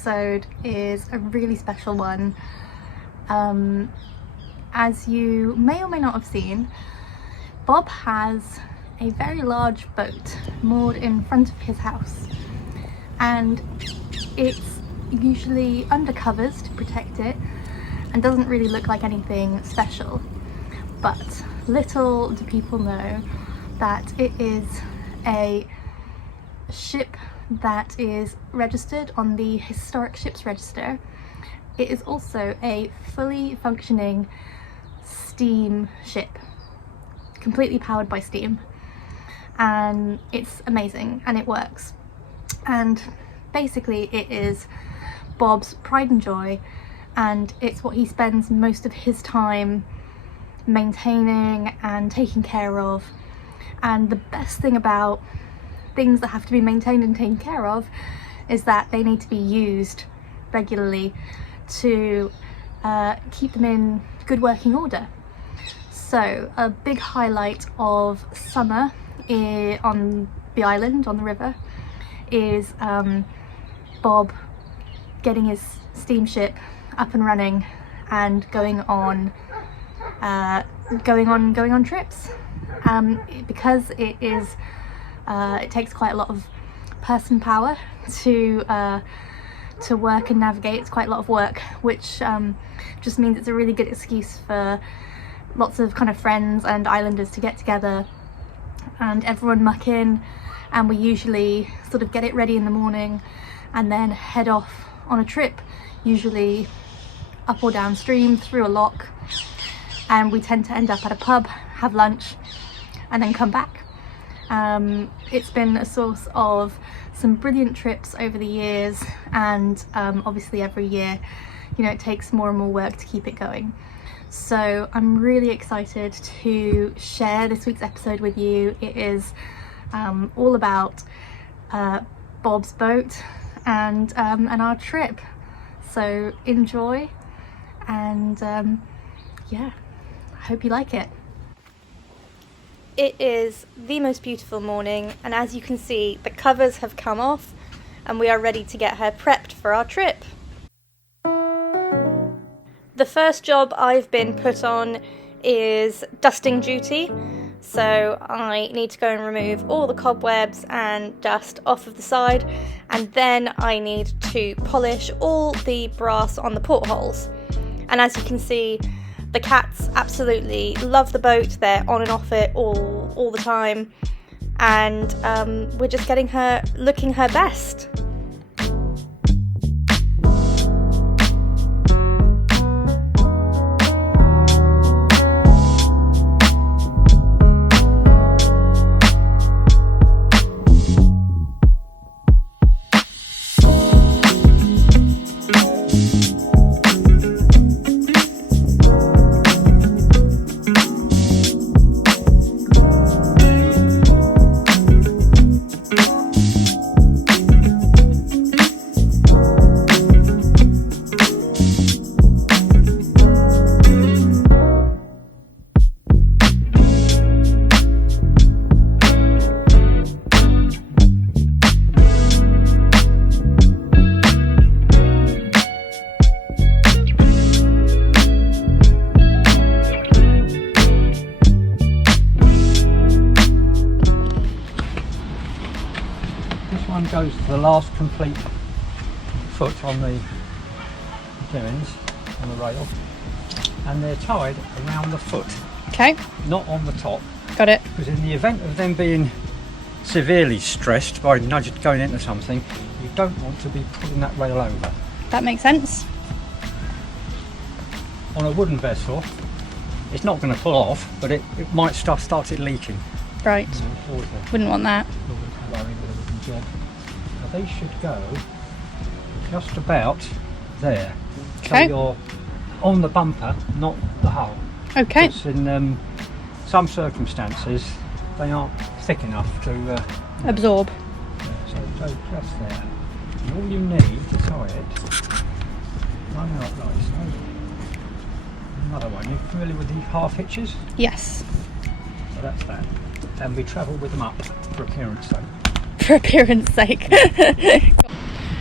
episode is a really special one. As you may or may not have seen, Bob has a very large boat moored in front of his house, and it's usually under covers to protect it and doesn't really look like anything special. But little do people know that it is a ship that is registered on the Historic Ships Register. It is also a fully functioning steam ship, completely powered by steam, and it's amazing and it works. And basically it is Bob's pride and joy, and it's what he spends most of his time maintaining and taking care of. And the best thing about things that have to be maintained and taken care of is that they need to be used regularly to keep them in good working order. So a big highlight of summer on the island, on the river, is Bob getting his steamship up and running and going on trips. Because it takes quite a lot of person power to work and navigate. It's quite a lot of work, which just means it's a really good excuse for lots of kind of friends and islanders to get together and everyone muck in, and we usually sort of get it ready in the morning and then head off on a trip, usually up or downstream through a lock, and we tend to end up at a pub, have lunch, and then come back. It's been a source of some brilliant trips over the years, and obviously every year, you know, it takes more and more work to keep it going. So I'm really excited to share this week's episode with you. It is all about Bob's boat and our trip. So enjoy, and yeah, I hope you like it. It is the most beautiful morning, and as you can see, the covers have come off and we are ready to get her prepped for our trip. The first job I've been put on is dusting duty. So I need to go and remove all the cobwebs and dust off of the side, and then I need to polish all the brass on the portholes. And as you can see, the cats absolutely love the boat. They're on and off it all the time, and we're just getting her looking her best. Goes to the last complete foot on the gearings, on the rail, and they're tied around the foot. Okay. Not on the top. Got it. Because in the event of them being severely stressed by going into something, you don't want to be pulling that rail over. That makes sense. On a wooden vessel, it's not going to pull off, but it might start it leaking. Right. Wouldn't want that. Job. They should go just about there. Okay. So you're on the bumper, not the hull. Okay. Because in some circumstances they aren't thick enough to absorb. So just there. And all you need to tie it, line it up like so. Another one. You're familiar with the half hitches? Yes. So that's that. And we travel with them up for appearance sake. For appearance sake.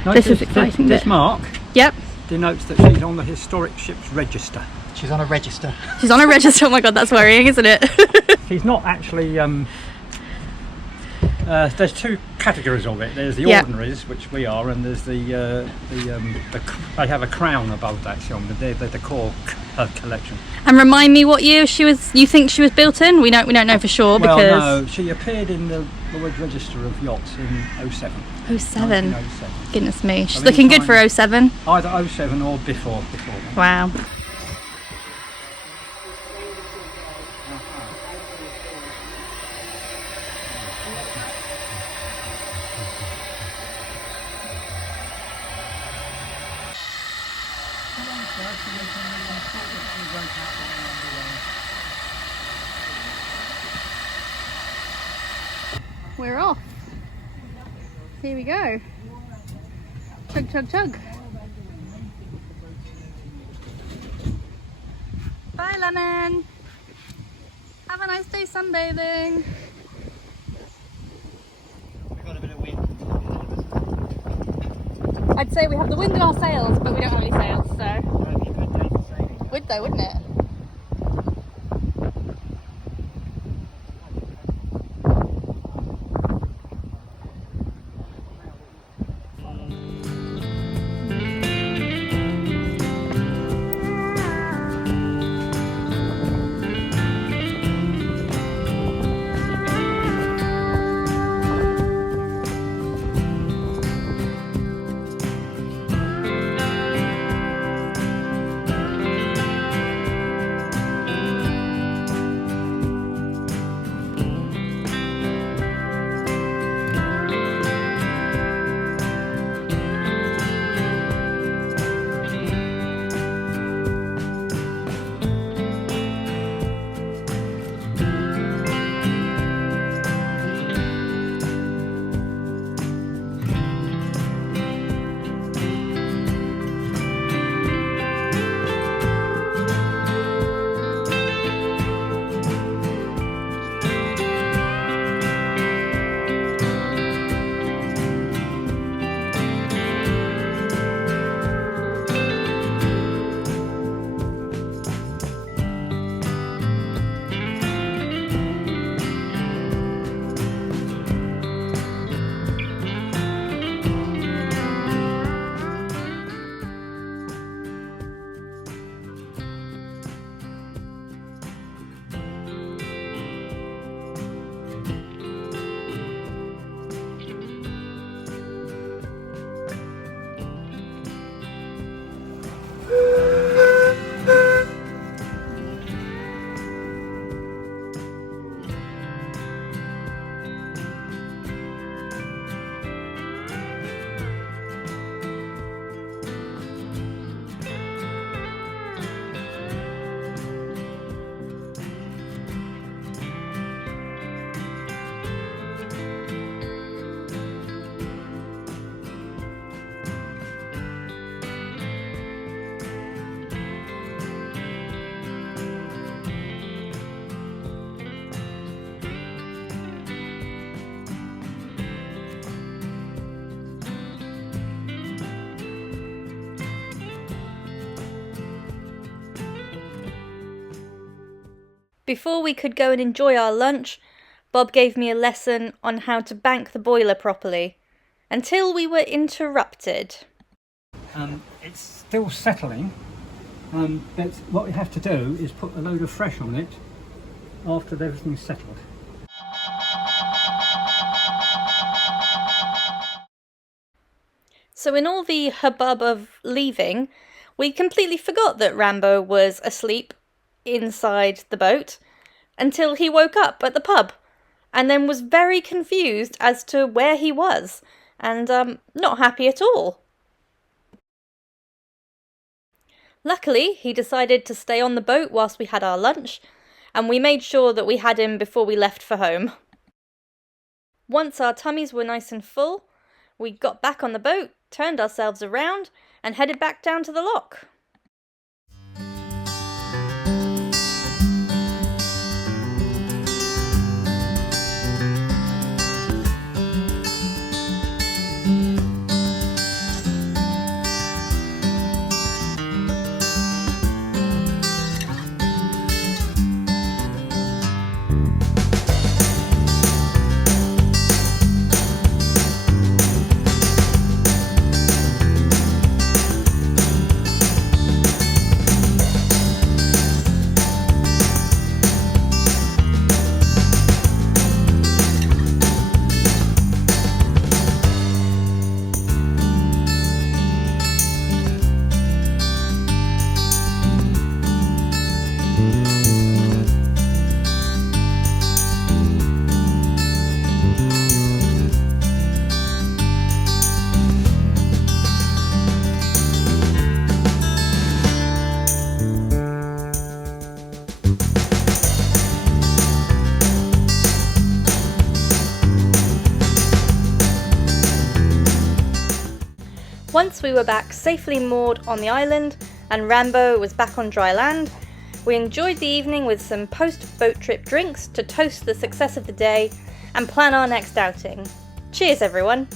This is exciting. This mark Yep. denotes that she's on the historic ships register. She's on a register. She's on a register. Oh my god, that's worrying, isn't it? She's not actually. There's two categories of it. There's the Yeah. ordinaries, which we are, and there's they have a crown above that. So they're the core collection. And remind me what year she was. You think she was built in? We don't know for sure because. Well, no, she appeared in the Lloyd's Register of Yachts in 07. 07. 1907. Goodness me, she's mean, looking good for 07. Either 07 or before. Wow. We're off. Here we go. Chug, chug, chug. Bye, Lennon. Have a nice day sunbathing. We've got a bit of wind. I'd say we have the wind in our sails, but we don't have any sails, so. Would though, wouldn't it? Before we could go and enjoy our lunch, Bob gave me a lesson on how to bank the boiler properly, until we were interrupted. It's still settling, but what we have to do is put a load of fresh on it after everything's settled. So in all the hubbub of leaving, we completely forgot that Rambo was asleep inside the boat until he woke up at the pub and then was very confused as to where he was and not happy at all. Luckily, he decided to stay on the boat whilst we had our lunch, and we made sure that we had him before we left for home. Once our tummies were nice and full, we got back on the boat, turned ourselves around, and headed back down to the lock. Once we were back safely moored on the island and Rambo was back on dry land, we enjoyed the evening with some post-boat trip drinks to toast the success of the day and plan our next outing. Cheers everyone!